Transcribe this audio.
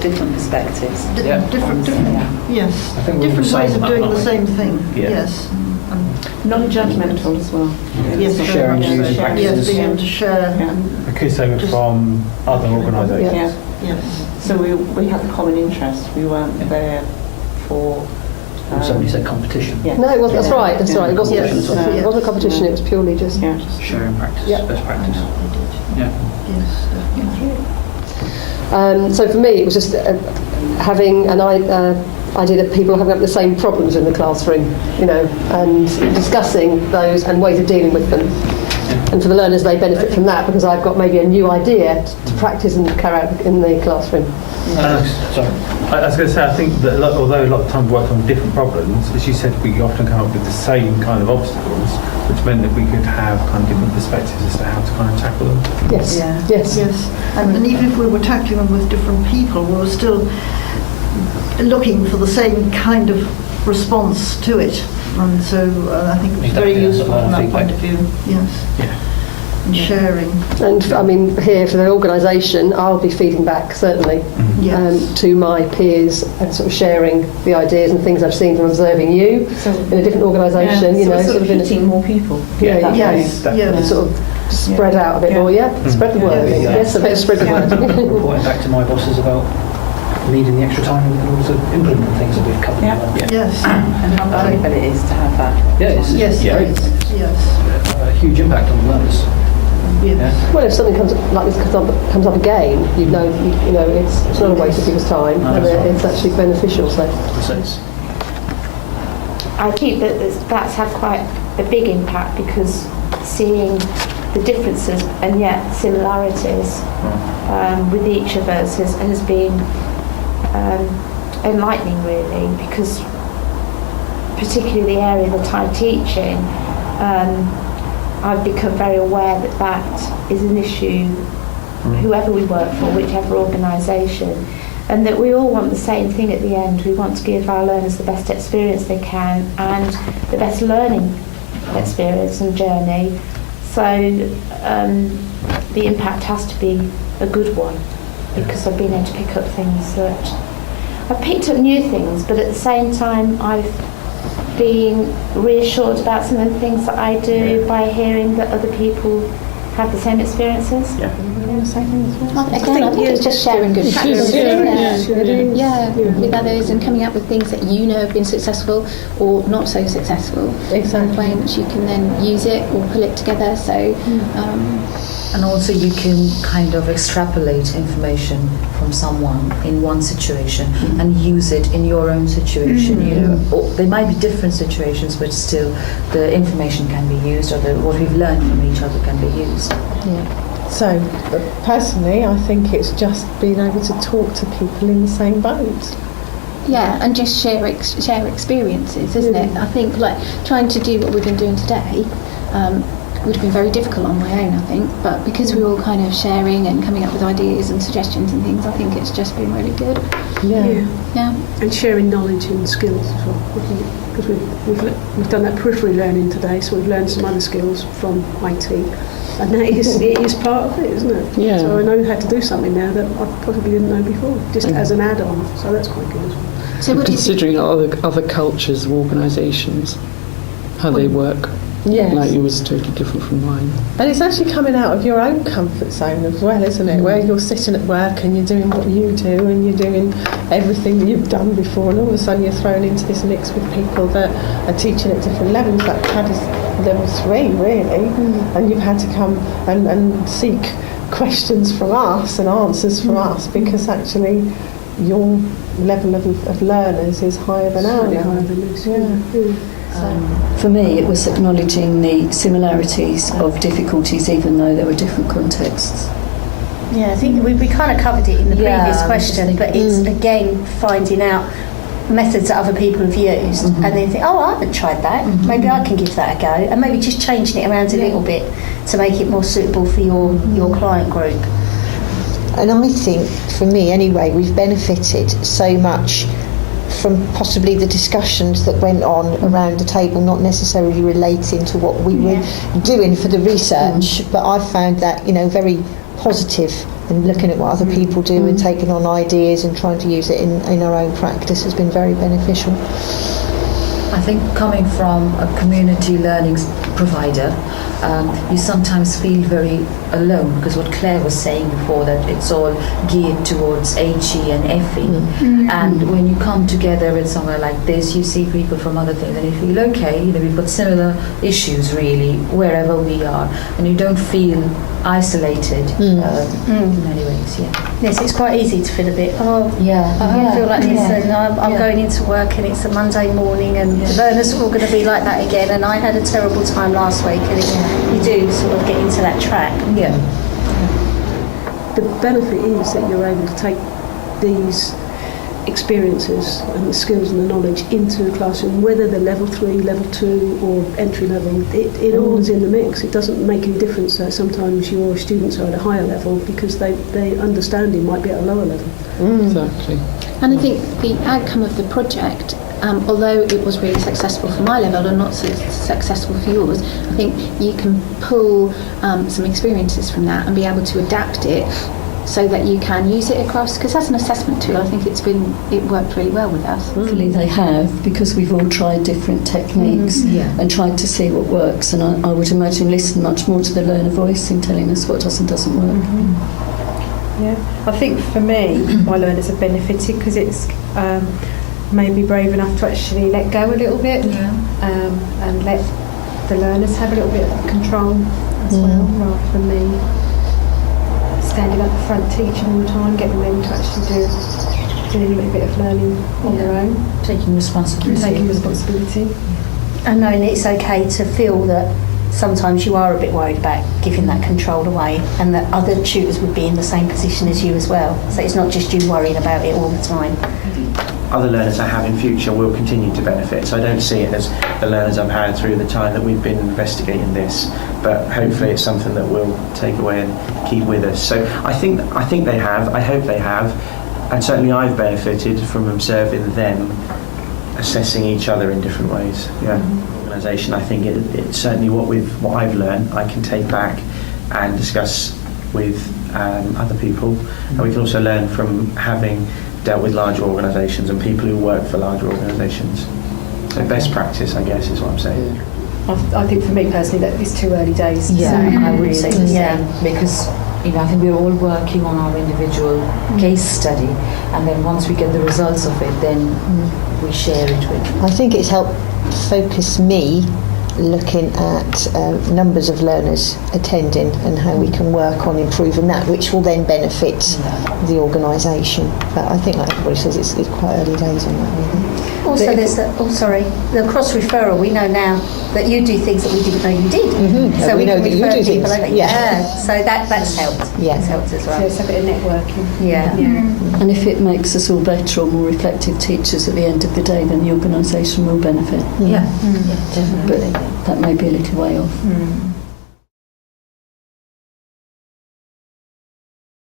different perspectives. Different. Yes. I think Different ways of doing the same thing. Yeah. Yes. Non-judgmental as well. Yes, sharing views and practices. Yes, being able to share. Because they were from other organisations. Yeah. Yes. So we had a common interest. We weren't there for. Somebody said competition. Yeah. No, it wasn't. That's right. That's right. It wasn't. Yes. It wasn't a competition. It was purely just. Yeah. Sharing practice, Yeah. best practice. Yeah. Yes, definitely. So for me, it was just having an idea that people are having the same problems in the classroom, and discussing those and ways of dealing with them. And for the learners, they benefit from that because I've got maybe a new idea to practice and carry out in the classroom. Sorry. I was going to say, I think that although a lot of times we worked on different problems, as you said, we often come up with the same kind of obstacles, which meant that we could have kind of different perspectives as to how to kind of tackle them. Yes. Yeah. Yes. Yes. And even if we were tackling them with different people, we were still looking for the same kind of response to it. And so I think it was very useful from that point of view. Yes. Yeah. And sharing. And I mean, here for the organisation, I'll be feeding back certainly Yes. to my peers and sort of sharing the ideas and things I've seen from observing you in a different organisation. sort of hitting more people. Yeah, that Yes. way. Yes. sort of spread out a bit more. Yeah, spread the word. Yeah. Yes, a bit of spread the word. Reporting back to my bosses about needing the extra time in order to implement things that we've covered. Yeah. Yes. And how valuable it is to have that. Yeah, it's Yes. yeah, Yes. Yes. a huge impact on the learners. Yes. Well, if something like this comes up again, you know, it's not a waste of people's time, No, and that's right. it's actually beneficial. So. I think that that's had quite a big impact because seeing the differences and yet similarities with each of us has been enlightening really, because particularly the area that I teach in, I've become very aware that is an issue whoever we work for, whichever organisation, and that we all want the same thing at the end. We want to give our learners the best experience they can and the best learning experience and journey. So the impact has to be a good one, because I've been able to pick up things that I've picked up new things, but at the same time I've been reassured about some of the things that I do by hearing that other people have the same experiences. Yeah. You want to say things as well? I think it's just sharing good practice. Yeah, with others and coming up with things that you know have been successful or not so successful. Exactly. The way in which you can then use it or pull it together. So. And also you can kind of extrapolate information from someone in one situation and use it in your own situation. You know, or there might be different situations, but still the information can be used, or what we've learned from each other can be used. Yeah. So, personally, I think it's just being able to talk to people in the same boat. Yeah, and just share experiences, isn't it? I think like trying to do what we've been doing today would have been very difficult on my own, I think. But because we're all kind of sharing and coming up with ideas and suggestions and things, I think it's just been really good. Yeah. And sharing knowledge and skills as well. Because we've done that periphery learning today, so we've learned some other skills from IT. And that it is part of it, isn't it? Yeah. So I know how to do something now that I probably didn't know before, just as an add-on. So that's quite good as well. So what considering other cultures of organisations, how they work, Yes. like yours is totally different from mine. And it's actually coming out of your own comfort zone as well, isn't it? Where you're sitting at work and you're doing what you do and you're doing everything that you've done before, and all of a sudden you're thrown into this mix with people that are teaching at different levels. Like Paddy's level 3, really, and you've had to come and seek questions from us and answers from us, because actually your level of learners is higher than ours. Higher than this. For me, it was acknowledging the similarities of difficulties, even though there were different contexts. Yeah, I think we kind of covered it in the previous question, but it's again finding out methods that other people have used, and then think, oh, I haven't tried that. Maybe I can give that a go, and maybe just changing it around a little bit to make it more suitable for your client group. And I think, for me anyway, we've benefited so much from possibly the discussions that went on around the table, not necessarily relating to what we were doing for the research, but I found that, very positive and looking at what other people do and taking on ideas and trying to use it in our own practice has been very beneficial. I think coming from a community learning provider, you sometimes feel very alone, because what Claire was saying before, that it's all geared towards HE and FE. And when you come together in somewhere like this, you see people from other things and you feel, okay, we've got similar issues really wherever we are, and you don't feel isolated in many ways. Yes, it's quite easy to feel a bit, I feel like this, and I'm going into work and it's a Monday morning and the learners are all going to be like that again, and I had a terrible time last week, and you do sort of get into that trap. The benefit is that you're able to take these experiences and the skills and the knowledge into the classroom, whether they're level 3, level 2 or entry level. It all is in the mix. It doesn't make any difference that sometimes your students are at a higher level because their understanding might be at a lower level. Exactly. And I think the outcome of the project, although it was really successful for my level and not so successful for yours, I think you can pull some experiences from that and be able to adapt it so that you can use it across, because as an assessment tool, I think it worked really well with us. Hopefully they have, because we've all tried different techniques and tried to see what works, and I would imagine listen much more to the learner voice in telling us what doesn't work. I think for me, my learners have benefited because it's made me brave enough to actually let go a little bit and let the learners have a little bit of control as well, rather than me standing up the front teaching all the time, getting them to actually do a little bit of learning on their own. Taking responsibility. And knowing it's okay to feel that sometimes you are a bit worried about giving that control away, and that other tutors would be in the same position as you as well. So it's not just you worrying about it all the time. Other learners I have in future will continue to benefit, so I don't see it as the learners I've had through the time that we've been investigating this, but hopefully it's something that we'll take away and keep with us. So I think they have, I hope they have, and certainly I've benefited from observing them assessing each other in different ways. Organisation, I think it's certainly what I've learned I can take back and discuss with other people, and we can also learn from having dealt with larger organisations and people who work for larger organisations. So best practice, I guess, is what I'm saying. I think for me personally that it's too early days. I would say the same, because I think we're all working on our individual case study, and then once we get the results of it, then we share it with. I think it's helped focus me looking at numbers of learners attending and how we can work on improving that, which will then benefit the organisation. But I think, like everybody says, it's quite early days on that, really. Also, there's the cross referral. We know now that you do things that we didn't know you did. So we know can that you refer do people things. over. So that's helped. It's helped as well. So it's a bit of networking. And if it makes us all better or more reflective teachers at the end of the day, then the organisation will benefit. Definitely. But that may be a little way off.